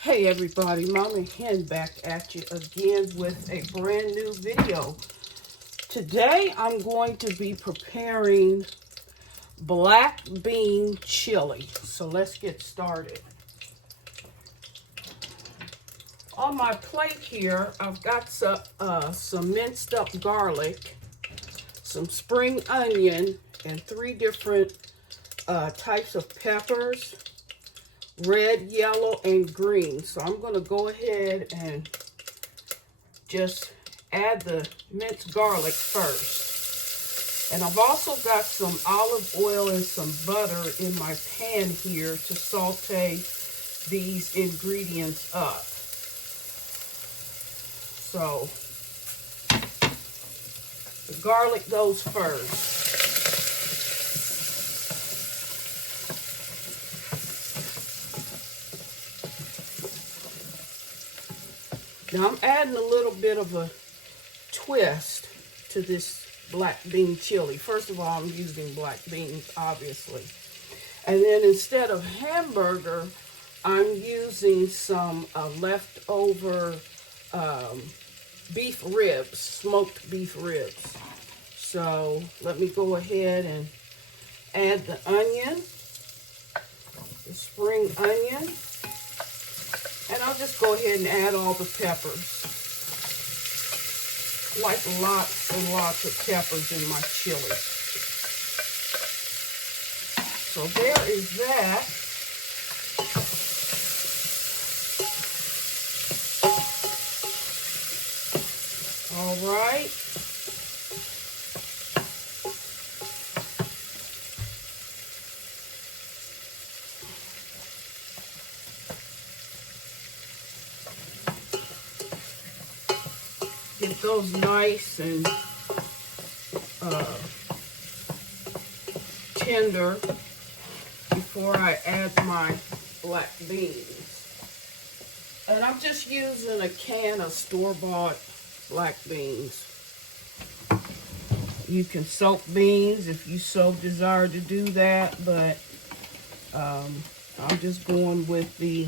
Hey everybody, Mama Hen back at you again with a brand new video. Today I'm going to be preparing black bean chili. So let's get started. On my plate here, I've got some minced up garlic, some spring onion, and 3 different types of peppers. Red, yellow, and green. So I'm going to go ahead and just add the minced garlic first. And I've also got some olive oil and some butter in my pan here to saute these ingredients up. So the garlic goes first. Now I'm adding a little bit of a twist to this black bean chili. First of all, I'm using black beans, obviously. And then instead of hamburger, I'm using some leftover beef ribs, smoked beef ribs. So let me go ahead and add the onion, the spring onion. And I'll just go ahead and add all the peppers. Like lots and lots of peppers in my chili. So there is that. All right. Get those nice and tender before I add my black beans. And I'm just using a can of store-bought black beans. You can soak beans if you so desire to do that, but I'm just going with the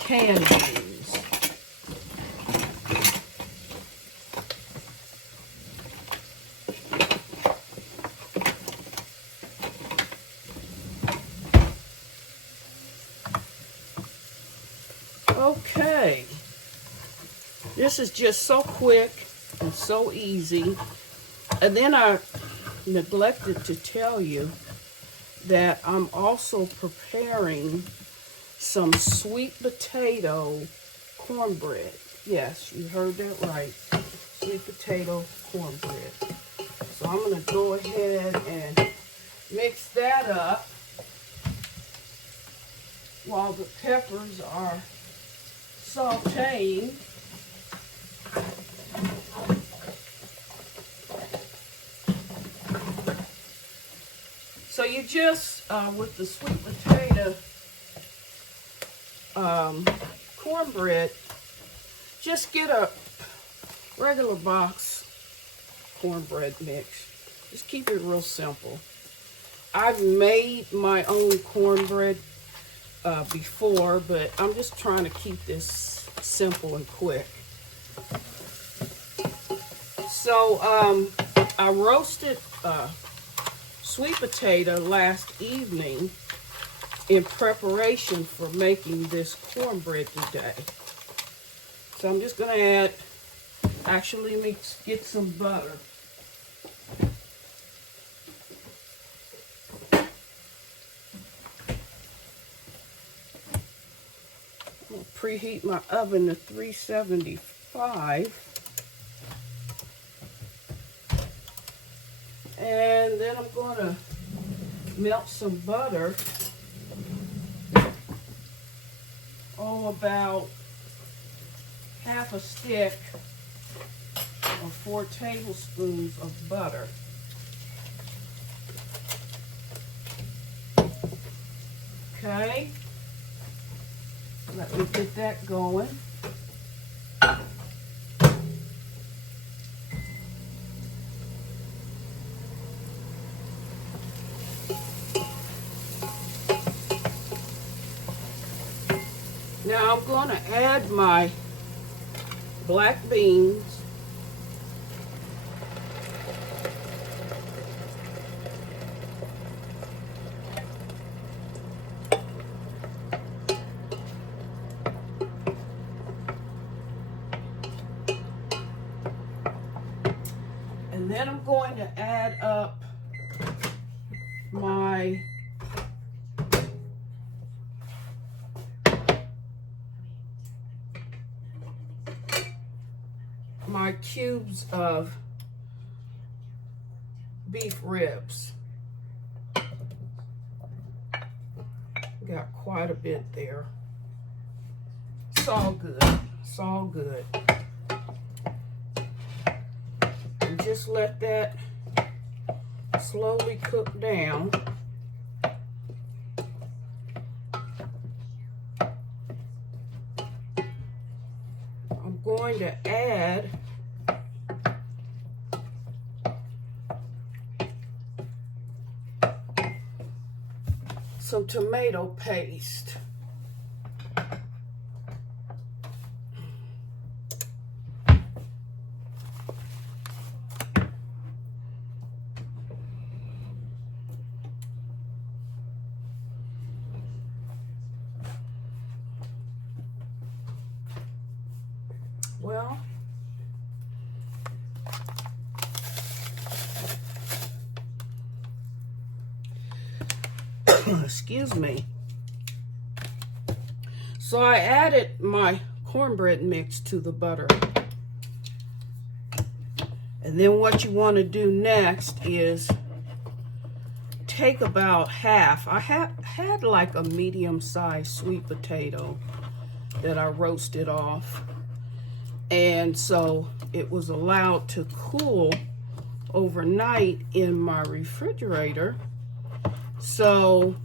canned beans. Okay, this is just so quick and so easy. And then I neglected to tell you that I'm also preparing some sweet potato cornbread. Yes, you heard that right, sweet potato cornbread. So I'm going to go ahead and mix that up while the peppers are sauteing. So you just, with the sweet potato cornbread, just get a regular box cornbread mix. Just keep it real simple. I've made my own cornbread before, but I'm just trying to keep this simple and quick. So I roasted sweet potato last evening in preparation for making this cornbread today. So I'm just going to add, actually let me get some butter. Preheat my oven to 375. And then I'm going to melt some butter. Oh, about half a stick or 4 tablespoons of butter. Okay. Let me get that going. Now I'm going to add my black beans. And then I'm going to add up my cubes of beef ribs. Got quite a bit there. It's all good. It's all good. And just let that slowly cook down. I'm going to add some tomato paste. Well, excuse me. So I added my cornbread mix to the butter. And then what you want to do next is take about half. I had like a medium-sized sweet potato that I roasted off. And so it was allowed to cool overnight in my refrigerator. So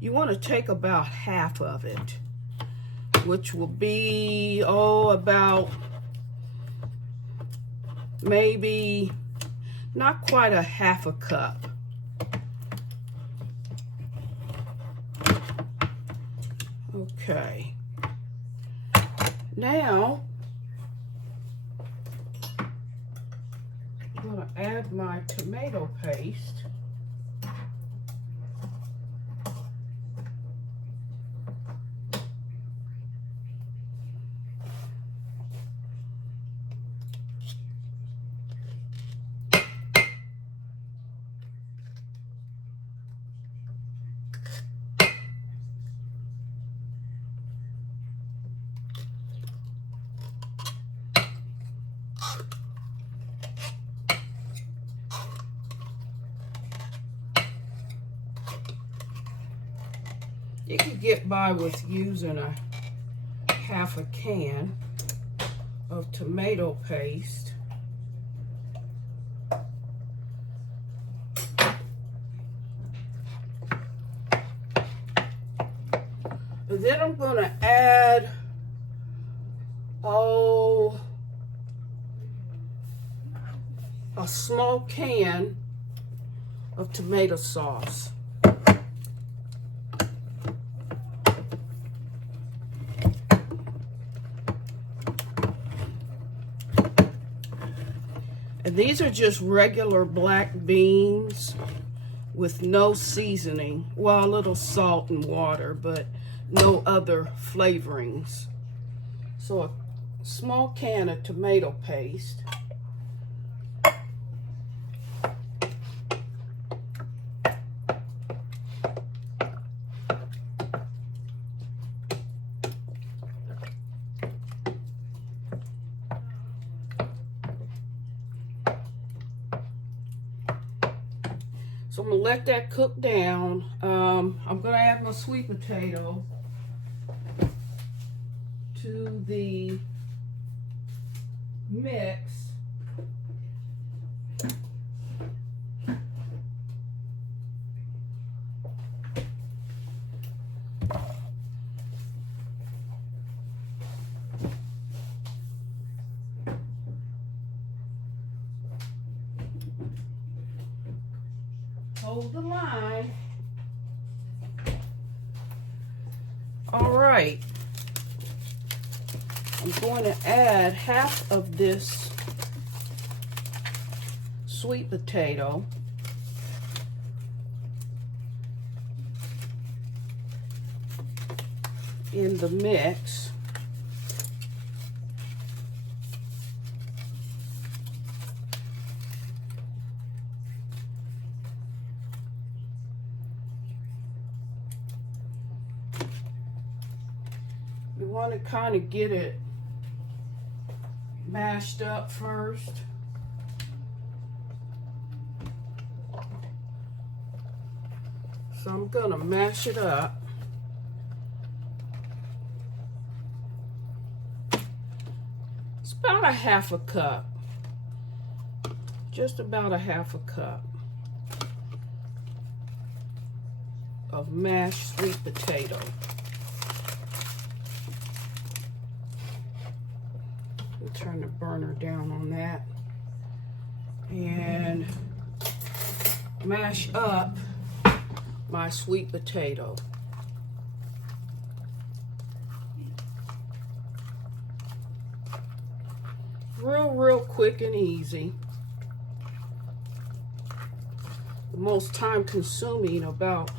you want to take about half of it, which will be, about maybe not quite a half a cup. Okay. Now, I'm going to add my tomato paste. You can get by with using a half a can of tomato paste. And then I'm going to add, a small can of tomato sauce. And these are just regular black beans with no seasoning. Well, a little salt and water, but no other flavorings. So a small can of tomato paste. So I'm going to let that cook down. I'm going to add my sweet potato to the mix. Hold the line. All right. I'm going to add half of this sweet potato in the mix. You want to kind of get it mashed up first. So I'm gonna mash it up. It's about a half a cup. Just about a half a cup of mashed sweet potato. We'll turn the burner down on that and mash up my sweet potato. Real quick and easy. The most time consuming about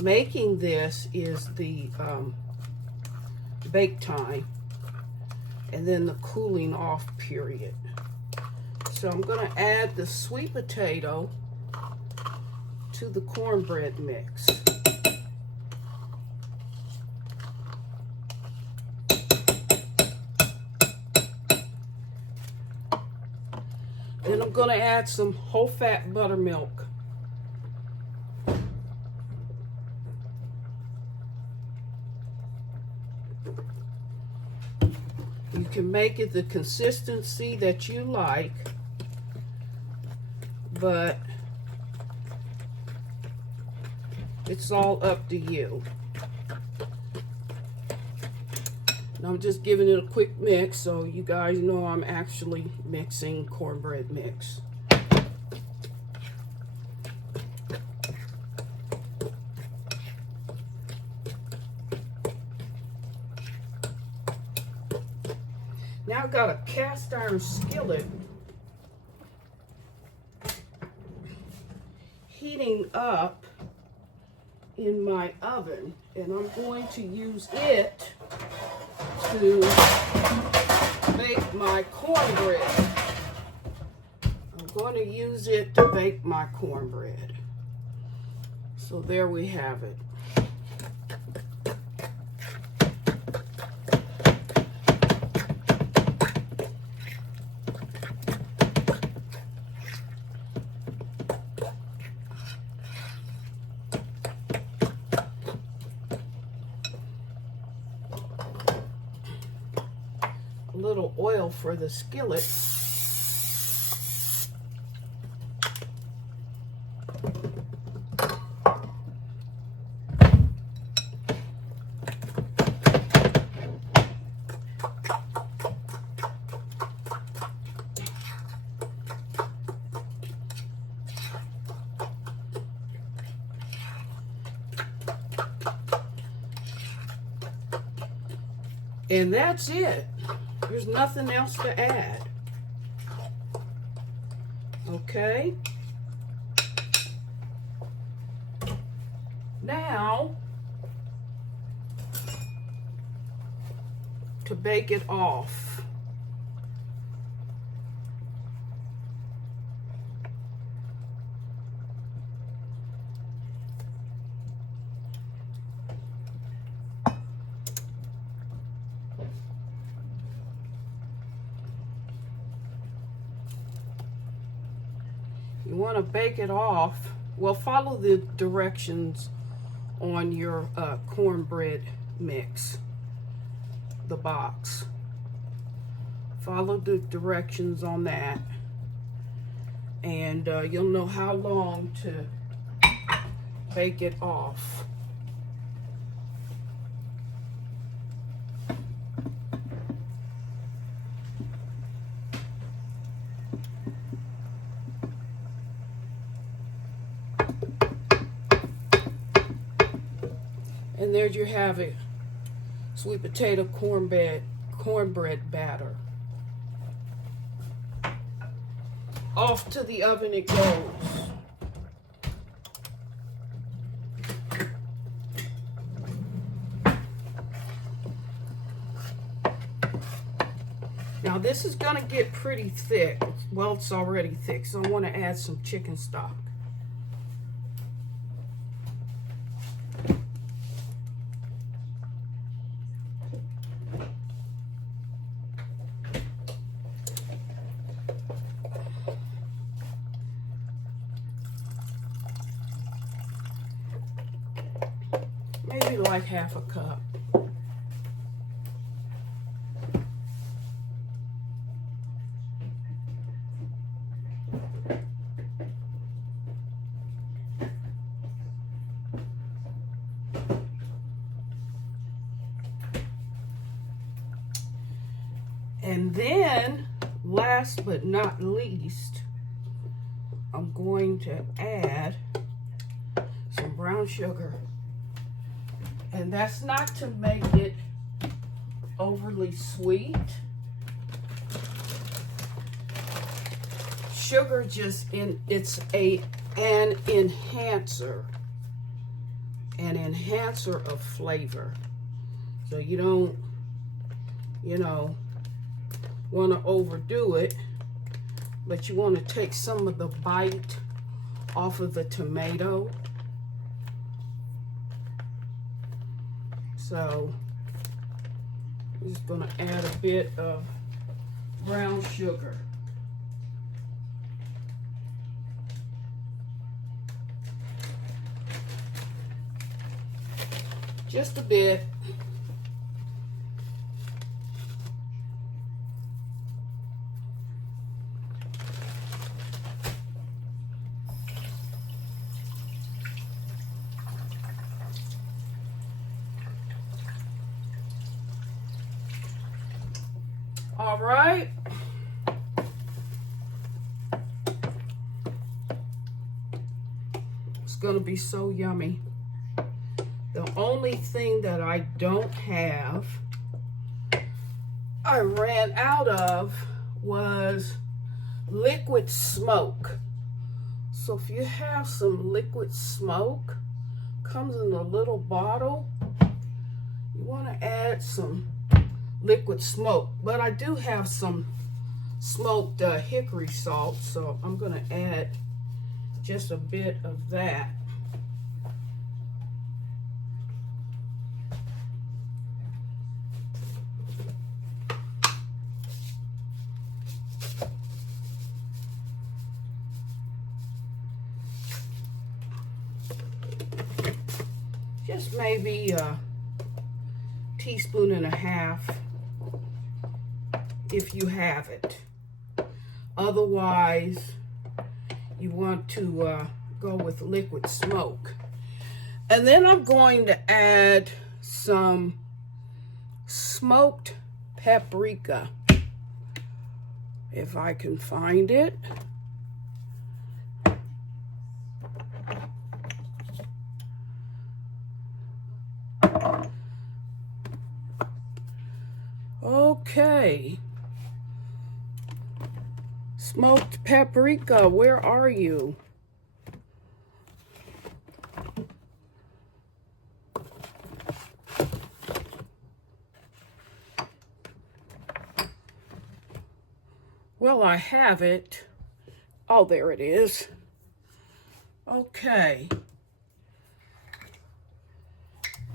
making this is the bake time and then the cooling off period. So I'm going to add the sweet potato to the cornbread mix. Then I'm going to add some whole fat buttermilk. You can make it the consistency that you like, but it's all up to you. And I'm just giving it a quick mix so you guys know I'm actually mixing cornbread mix. Now I've got a cast iron skillet heating up in my oven, and I'm going to use it to bake my cornbread. I'm going to use it to bake my cornbread. So there we have it. A little oil for the skillet. And that's it. There's nothing else to add. Okay. Now, to bake it off. You want to bake it off. Well, follow the directions on your cornbread mix, the box. Follow the directions on that, and you'll know how long to bake it off. And there you have it, sweet potato cornbread batter. Off to the oven it goes. Now this is going to get pretty thick. Well, it's already thick, so I want to add some chicken stock. Maybe like half a cup. And then, last but not least, I'm going to add some brown sugar. And that's not to make it overly sweet. Sugar just it's an enhancer. An enhancer of flavor. So you don't, want to overdo it, but you want to take some of the bite off of the tomato. So I'm just going to add a bit of brown sugar. Just a bit. All right. It's going to be so yummy. The only thing that I don't have, I ran out of, was liquid smoke. So if you have some liquid smoke, comes in a little bottle, you want to add some liquid smoke. But I do have some smoked hickory salt, so I'm going to add just a bit of that. Just maybe a teaspoon and a half if you have it. Otherwise, you want to go with liquid smoke. And then I'm going to add some smoked paprika, if I can find it. Okay. Smoked paprika, where are you? Well, I have it. Oh, there it is. Okay.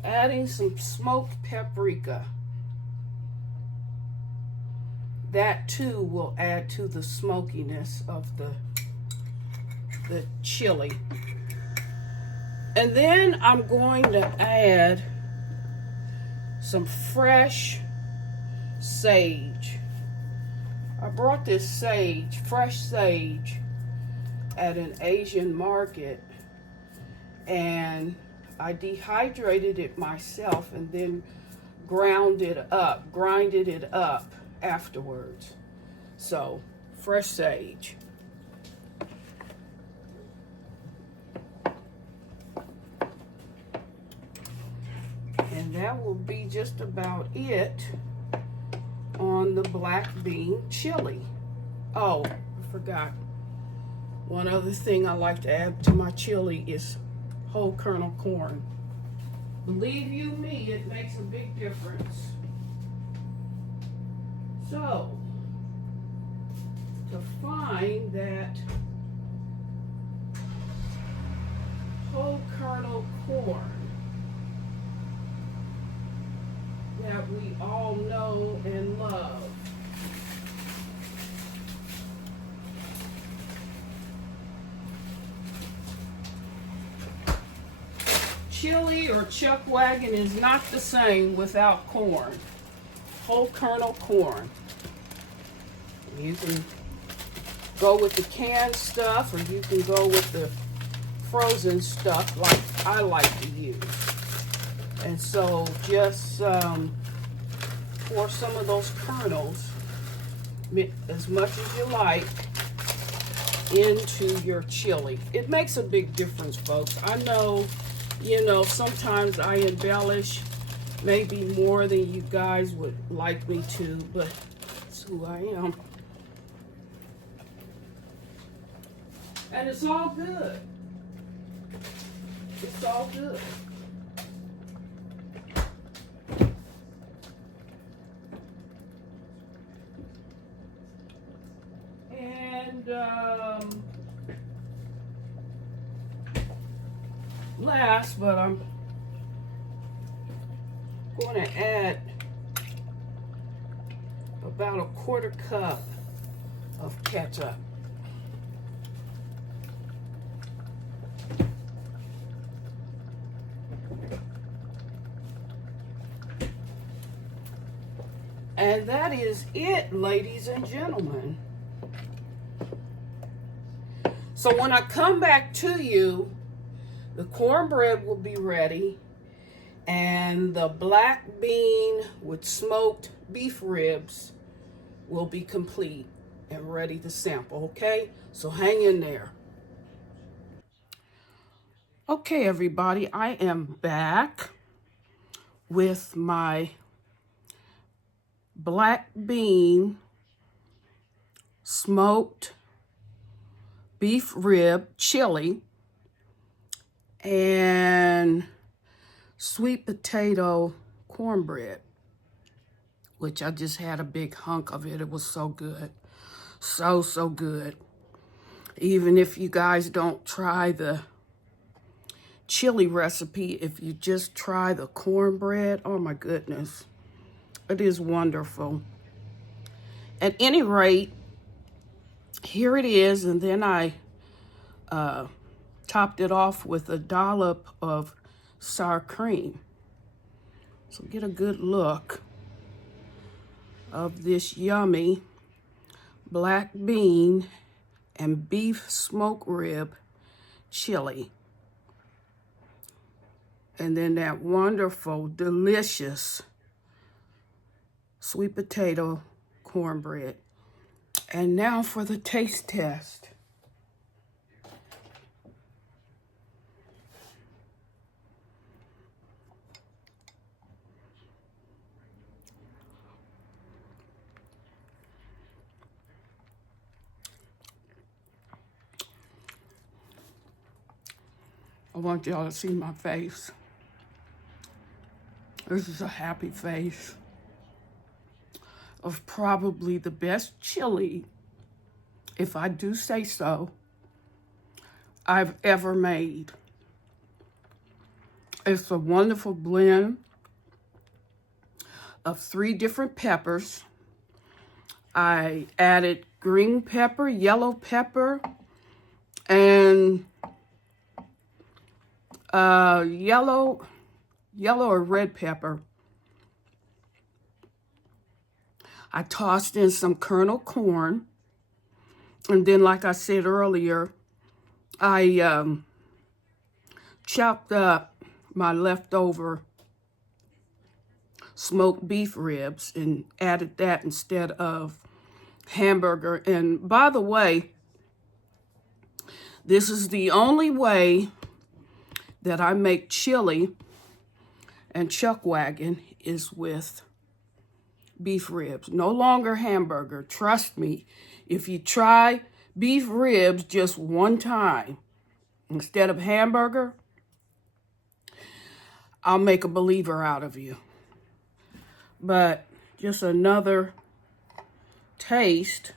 Adding some smoked paprika. That too will add to the smokiness of the chili. And then I'm going to add some fresh sage. I brought this sage, fresh sage, at an Asian market, and I dehydrated it myself and then grinded it up afterwards. So, fresh sage. And that will be just about it on the black bean chili. Oh, I forgot. One other thing I like to add to my chili is whole kernel corn. Believe you me, it makes a big difference. So, to find that whole kernel corn that we all know and love, chili or chuck wagon is not the same without corn. Whole kernel corn. You can go with the canned stuff, or you can go with the frozen stuff like I like to use. And so just pour some of those kernels, as much as you like, into your chili. It makes a big difference, folks. I know, you know, sometimes I embellish maybe more than you guys would like me to, but it's who I am. And it's all good. It's all good. And last, but I'm going to add about a quarter cup of ketchup. And that is it, ladies and gentlemen. So when I come back to you, the cornbread will be ready, and the black bean with smoked beef ribs will be complete and ready to sample, okay? So hang in there. Okay, everybody, I am back with my black bean smoked beef rib chili and sweet potato cornbread, which I just had a big hunk of it. It was so good. So good. Even if you guys don't try the chili recipe, if you just try the cornbread, oh my goodness, it is wonderful. At any rate, here it is, and then I topped it off with a dollop of sour cream. So get a good look of this yummy black bean and beef smoke rib chili. And then that wonderful, delicious sweet potato cornbread. And now for the taste test. I want y'all to see my face. This is a happy face of probably the best chili, if I do say so, I've ever made. It's a wonderful blend of 3 different peppers. I added green pepper, yellow pepper, and yellow or red pepper. I tossed in some kernel corn, and then, like I said earlier, I chopped up my leftover smoked beef ribs and added that instead of hamburger. And by the way, this is the only way that I make chili and chuck wagon is with beef ribs. No longer hamburger. Trust me, if you try beef ribs just one time instead of hamburger, I'll make a believer out of you. But just another taste.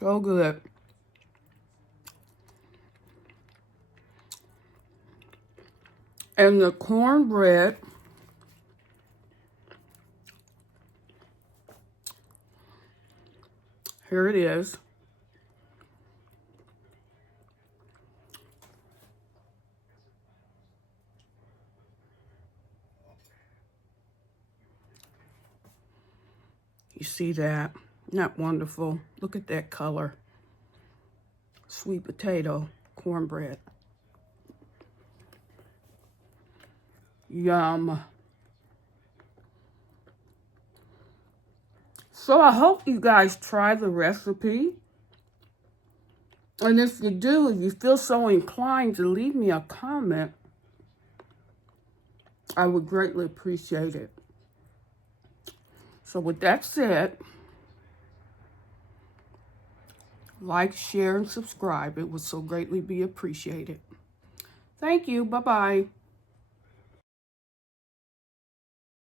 So good. And the cornbread, here it is. You see that? Isn't that wonderful? Look at that color. Sweet potato cornbread. Yum. So I hope you guys try the recipe. And if you do, if you feel so inclined to leave me a comment, I would greatly appreciate it. So with that said, like, share, and subscribe. It would so greatly be appreciated. Thank you. Bye-bye.